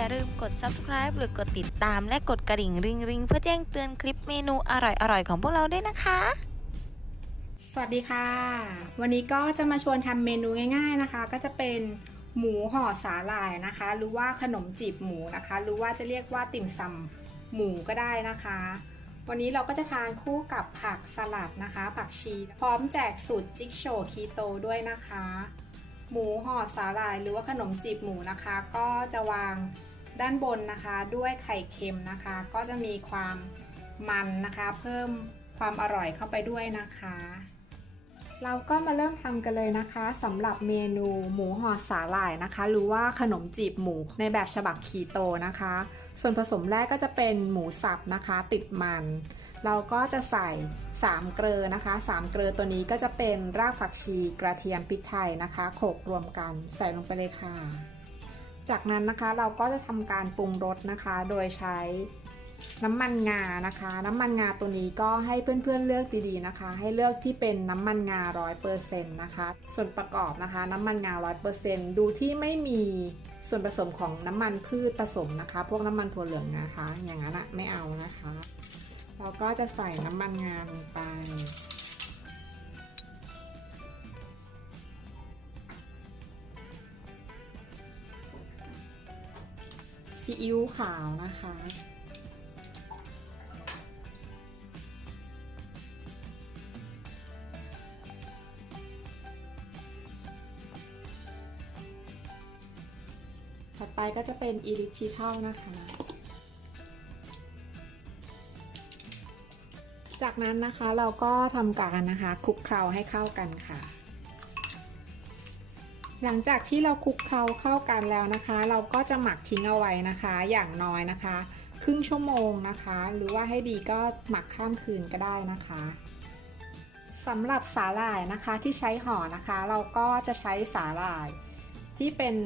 อย่าลืมกด subscribe หรือกดติดตามและกดกระดิ่งริงริงๆเพื่อแจ้งเตือนคลิปเมนูอร่อยๆ ของพวกเราด้วยนะคะ สวัสดีค่ะ วันนี้ก็จะมาชวนทำเมนูง่ายๆนะคะ ก็จะเป็นหมูห่อสาหร่ายนะคะ หรือว่าขนมจีบหมูนะคะ หรือว่าจะเรียกว่าติ่มซำหมูก็ได้นะคะ วันนี้เราก็จะทานคู่กับผักสลัดนะคะ ผักชี พร้อมแจกสูตรจิ๊กโชคีโตด้วยนะคะหมูห่อสาหร่ายหรือว่าขนมจีบหมูนะคะ ก็จะวาง ด้านบนนะคะด้วยไข่เค็มนะคะ ก็จะมีความมันนะคะ เพิ่มความอร่อยเข้าไปด้วยนะคะ เราก็มาเริ่มทำกันเลยนะคะสำหรับเมนูหมูห่อสาหร่ายนะคะ หรือว่าขนมจีบหมูในแบบฉบับคีโตนะคะ ส่วนผสมแรกก็จะเป็นหมูสับนะคะ ติดมัน เราก็จะใส่3เกลือนะคะ3เกลือตัวนี้ก็จะเป็นรากผักชีกระเทียมพริกไทยนะคะโขลกรวมกันใส่ลงไปเลยค่ะ จากนั้นนะคะเราก็จะทำการปรุงรสนะคะ โดยใช้น้ำมันงานะคะ น้ำมันงาตัวนี้ก็ให้เพื่อนๆเลือกดีๆนะคะ ให้เลือกที่เป็นน้ำมันงา100%นต์นะคะ ส่วนประกอบนะคะ น้ำมันงา100%ดูที่ไม่มีส่วนผสมของน้ำมันพืชผสมนะคะ พวกน้ำมันถั่วเหลืองนะคะ อย่างนั้นอะไม่เอานะคะ เราก็จะใส่น้ำมันงาลงไป ซีอิ๊วขาวนะคะ ถัดไปก็จะเป็นอีลิทิเทลนะคะ จากนั้นนะคะเราก็ทำการนะคะคลุกเคล้าให้เข้ากันค่ะ หลังจากที่เราคลุกเคล้าเข้ากันแล้วนะคะ เราก็จะหมักทิ้งเอาไว้นะคะ อย่างน้อยนะคะ ครึ่งชั่วโมงนะคะ หรือว่าให้ดีก็หมักข้ามคืนก็ได้นะคะสำหรับสาหร่ายนะคะที่ใช้ห่อนะคะ เราก็จะใช้สาหร่าย ที่เป็น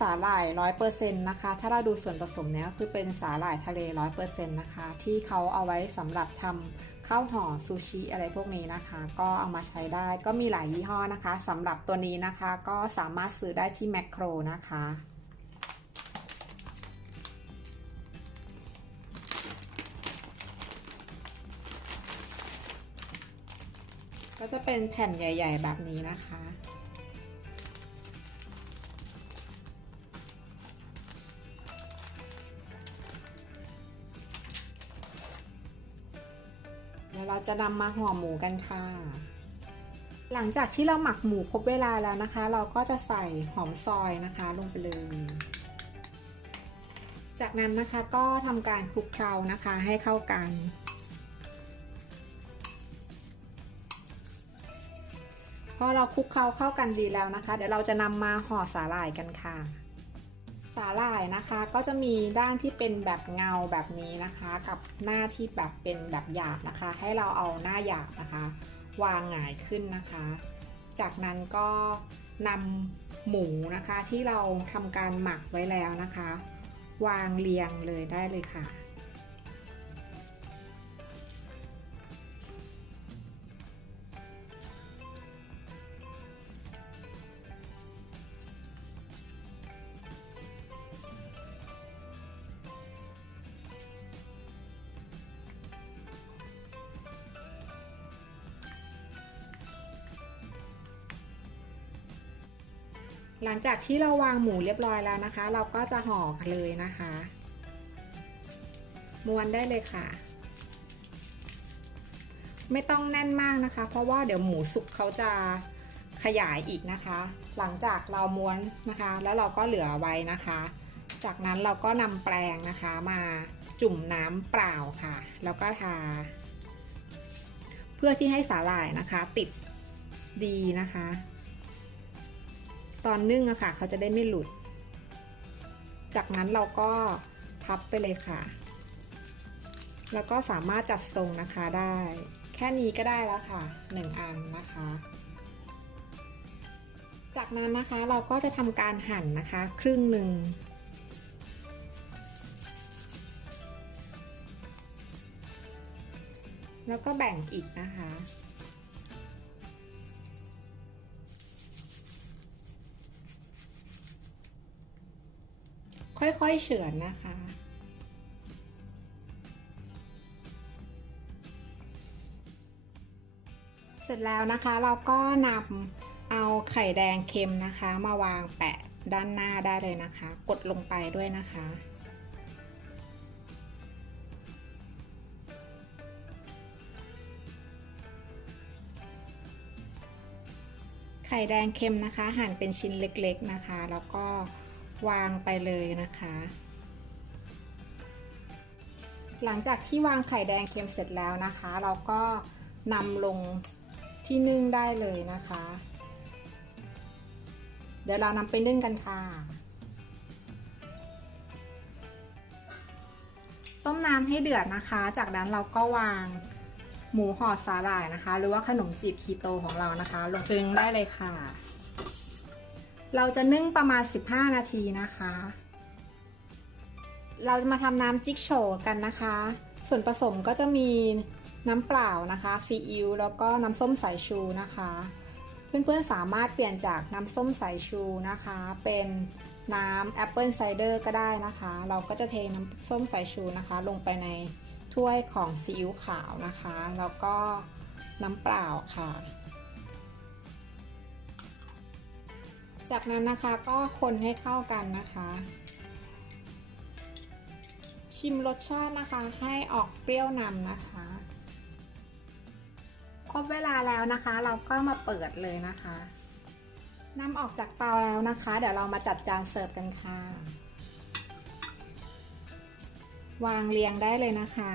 สาหร่ายร้อยเปอร์เซ็นต์นะคะ ถ้าเราดูส่วนผสมเนี้ยคือเป็นสาหร่ายทะเลร้อยเปอร์เซ็นต์นะคะ ที่เขาเอาไว้สำหรับทำข้าวห่อซูชิอะไรพวกนี้นะคะ ก็เอามาใช้ได้ก็มีหลายยี่ห้อนะคะสำหรับตัวนี้นะคะก็สามารถซื้อได้ที่แมคโครนะคะก็จะเป็นแผ่นใหญ่ ๆ แบบนี้นะคะ ยวเราจะนำมาห่อหมูกันค่ะ หลังจากที่เราหมักหมูครบเวลาแล้วนะคะ เราก็จะใส่หอมซอยนะคะลงไปเลย จากนั้นนะคะก็ทำการคลุกเคล้านะคะให้เข้ากันพอเราคลุกเคล้าเข้ากันดีแล้วนะคะ เดี๋ยวเราจะนำมาห่อสาหร่ายกันค่ะ สาหร่ายนะคะก็จะมีด้านที่เป็นแบบเงาแบบนี้นะคะ กับหน้าที่แบบเป็นแบบหยาบนะคะ ให้เราเอาหน้าหยาบนะคะ วางหงายขึ้นนะคะ จากนั้นก็นำหมูนะคะที่เราทำการหมักไว้แล้วนะคะ วางเรียงเลยได้เลยค่ะ หลังจากที่เราวางหมูเรียบร้อยแล้วนะคะ เราก็จะห่อกันเลยนะคะ ม้วนได้เลยค่ะ ไม่ต้องแน่นมากนะคะ เพราะว่าเดี๋ยวหมูสุกเขาจะขยายอีกนะคะ หลังจากเราม้วนนะคะ แล้วเราก็เหลือไว้นะคะ จากนั้นเราก็นำแปรงนะคะมาจุ่มน้ำเปล่าค่ะ แล้วก็ทา เพื่อที่ให้สาหร่ายนะคะ ติดดีนะคะ ตอนนึ่งอะค่ะ เขาจะได้ไม่หลุด จากนั้นเราก็พับไปเลยค่ะ แล้วก็สามารถจัดทรงนะคะได้ แค่นี้ก็ได้แล้วค่ะหนึ่งอันนะคะ จากนั้นนะคะเราก็จะทำการหั่นนะคะ ครึ่งหนึ่งแล้วก็แบ่งอีกนะคะ ค่อยๆเฉือนนะคะ เสร็จแล้วนะคะเราก็นำเอาไข่แดงเค็มนะคะ มาวางแปะด้านหน้าได้เลยนะคะ กดลงไปด้วยนะคะไข่แดงเค็มนะคะ หั่นเป็นชิ้นเล็กๆนะคะ แล้วก็ วางไปเลยนะคะ หลังจากที่วางไข่แดงเค็มเสร็จแล้วนะคะ เราก็นำลงที่นึ่งได้เลยนะคะ เดี๋ยวเรานำไปนึ่งกันค่ะ ต้มน้ำให้เดือดนะคะ จากนั้นเราก็วางหมูห่อสาหร่ายนะคะ หรือว่าขนมจีบคีโตของเรานะคะ ลงไปนึ่งได้เลยค่ะ เราจะนึ่งประมาณ 15 นาทีนะคะ เราจะมาทำน้ำจิ๊กโฉกันนะคะ ส่วนผสมก็จะมีน้ำเปล่านะคะซีอิ๊วแล้วก็น้ำส้มสายชูนะคะ เพื่อนๆสามารถเปลี่ยนจากน้ำส้มสายชูนะคะ เป็นน้ำแอปเปิลไซเดอร์ก็ได้นะคะ เราก็จะเทน้ำส้มสายชูนะคะ ลงไปในถ้วยของซีอิ๊วขาวนะคะ แล้วก็น้ำเปล่าค่ะ จากนั้นนะคะก็คนให้เข้ากันนะคะ ชิมรสชาตินะคะให้ออกเปรี้ยวนำนะคะ ครบเวลาแล้วนะคะ เราก็มาเปิดเลยนะคะนำออกจากเตาแล้วนะคะ เดี๋ยวเรามาจัดจานเสิร์ฟกันค่ะ วางเรียงได้เลยนะคะ